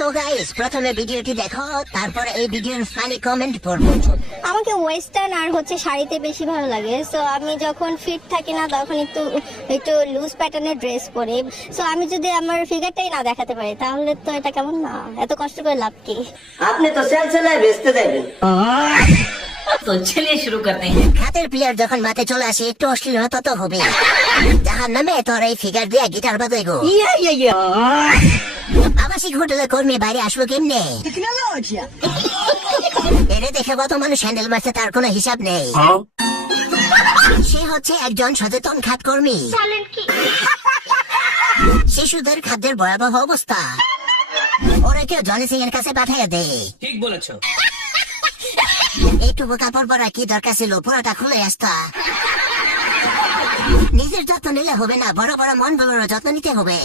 তো গাইস, প্রথমে ভিডিওটি দেখো, তারপর এই ভিডিওর ফানি কমেন্ট পড়বো। আমাকে ওয়েস্টার্ন আর হচ্ছে শাড়িতে বেশি ভালো লাগে। সো আমি যখন ফিট থাকি না তখন একটু একটু লুজ প্যাটার্নের ড্রেস পরি। সো আমি যদি আমার ফিগারটাই না দেখাতে পারি তাহলে তো এটা কেমন না, এত কষ্ট করে লাভ কি? আপনি তো সেল সেলায় বেচতে যাবেন। तो चलिए शुरू करते हैं। হাতের প্লেয়ার যখন মাঠে চলে আসে একটু অশ্লীলতা তো হবে। যাহার নামে তোর এই ফিগার দিয়ে গিটার বাজাই গো। আবাসিক হোটেলের কর্মী বাইরে আসবো কেমনে? এরে দেখে কত মানুষ হ্যান্ডেল মারছে তার কোনো হিসাব নেই। সে হচ্ছে একজন সচেতন খাত কর্মী। শিশুদের খাদ্যের ভয়াবহ অবস্থা, ওরা কেউ জনি সিং এর কাছে পাঠিয়ে দেয়। ठीक बोलेছো। একটু কাপড় পরা কি দরকার ছিল, পুরোটা খুলে আসতা। নিজের যত্ন নিলে হবে না, বড় বড় মন গুলোর যত্ন নিতে হবে।